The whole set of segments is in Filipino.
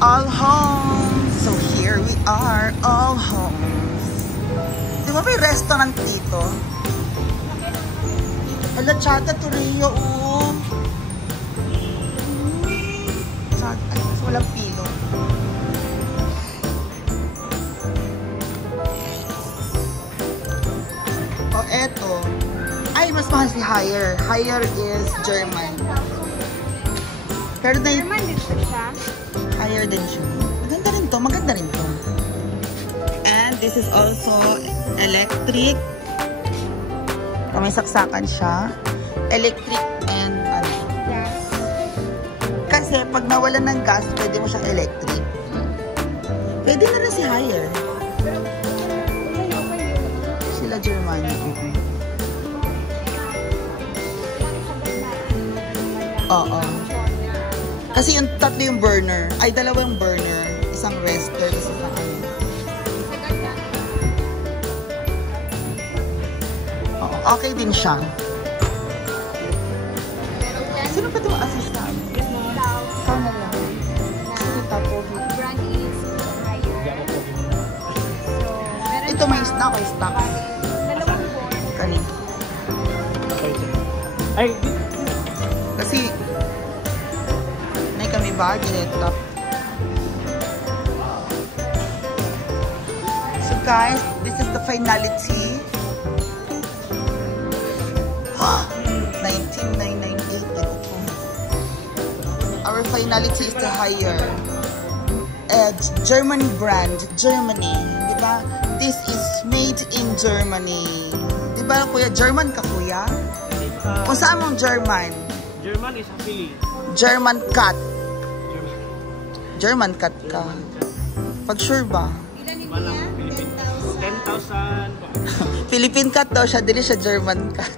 all home. So here we are, all home. Di ba may restaurant dito? Ala, Chata Torrio, oh. Ay, walang pilo. Oh, eto. Ay, mas mahal si Haier. Haier is German. Pero German din siya. Haier din siya. Maganda rin to. Maganda rin to. And this is also electric. May saksakan siya. Electric and ano. Gas. Kasi pag nawalan ng gas, pwede mo siyang electric. Pwede na rin si Haier. Sila Germany. Oo. Kasi yung tatlo yung burner. Ay, dalawa yung burner. Isang rester, isa sa ano. Oo, okay din siya. Sino pa itong assistant? Ikaw na lang. Sige, tapos. Brand is Haier. Ito may stock. May stock. Dalawang board. Kanin. Ay, Kasi, may kami budget. So guys, this is the finality. 19,998. Our finality is the Haier. German brand. Germany. Diba? This is made in Germany. Diba, kuya? German ka, kuya? Kung saan mong German? German is a Philly. German cat. German cat ka. Pag sure ba? Malang Philippine. 10,000. Philippine cat daw siya. Dili siya German cat.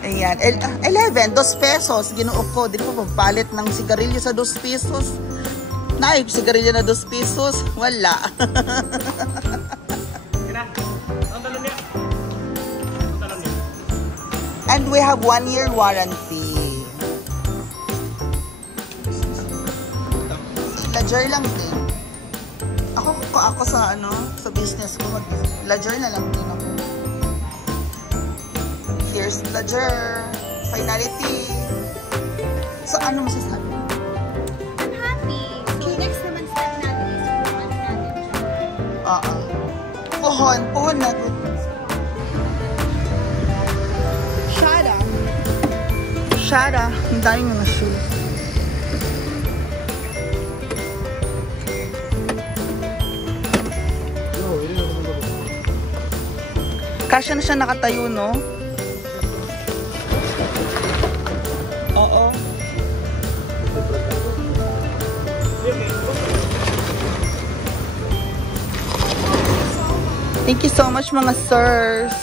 Ayan. 11. 2 pesos. Ginuo ko. Di ko papalit ng sigarilyo sa 2 pesos. Naib, sigarilyo na 2 pesos. Wala. And we have 1-year warranty. Ledger lang din. Ako sa ano, sa business ko, ledger na lang din ako. Here's ledger. Finality. So, ano masasabi? I'm happy. So, next naman step natin is puhunan natin siya. Oo. Puhon natin. Shara. Ang daming mga shoes. Kasya na siya nakatayo, no? Oo. Thank you so much, mga sirs.